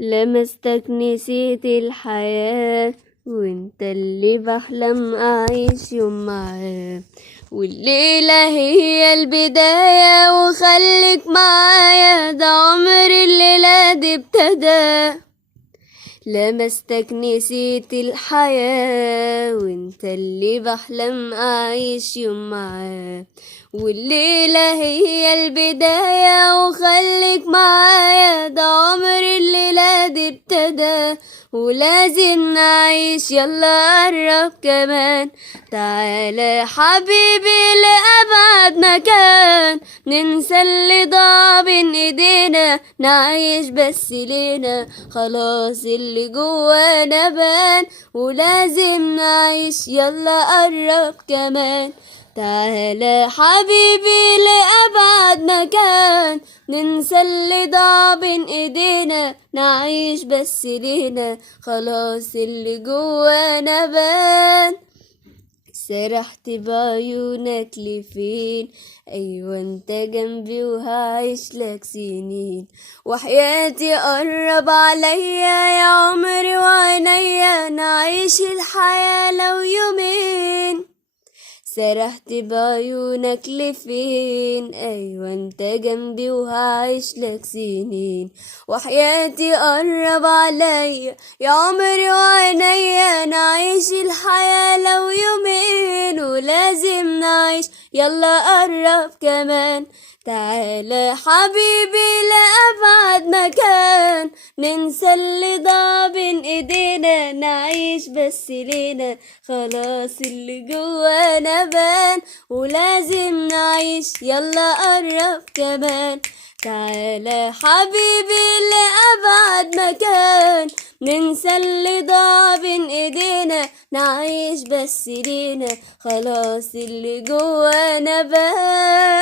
لمستك نسيت الحياة، وانت اللي بحلم اعيش يوم معاه. والليلة هي البداية وخليك معايا، ده عمر الليلة دي ابتدى. لمستك نسيت الحياة، وانت اللي بحلم اعيش يوم معاه. والليلة هي البداية وخليك معايا، ده عمر الليلة دي ابتدى. ولازم نعيش، يلا قرب كمان. تعالى حبيبي لأبعد مكان، ننسى اللي ضاع بين ايدينا، نعيش بس لينا، خلاص اللي جوانا بان. ولازم نعيش، يلا قرب كمان. تعالى حبيبي لأبعد مكان، ننسى اللي ضاع بين ايدينا، نعيش بس لينا، خلاص اللي جوانا بان. سرحت بعيونك لفين؟ ايوه انت جنبي وهعيش لك سنين. وحياتي قرب عليا يا عمري وعينيا، نعيش الحياة لو يومين. سرحت بعيونك لفين؟ ايوه انت جنبي وهعيش لك سنين. وحياتي قرب عليا يا عمري وعينيا، نعيش الحياة لو يومين. ولازم نعيش، يلا قرب كمان. تعالى حبيبي لأبعد مكان، ننسى اللي ضاع بين ايدينا، نعيش بس لينا، خلاص اللي جوانا بان. ولازم نعيش، يلا قرب كمان. تعالى حبيبي لأبعد مكان، ننسى اللي ضاع بين ايدينا، نعيش بس لينا، خلاص اللي جوانا بان.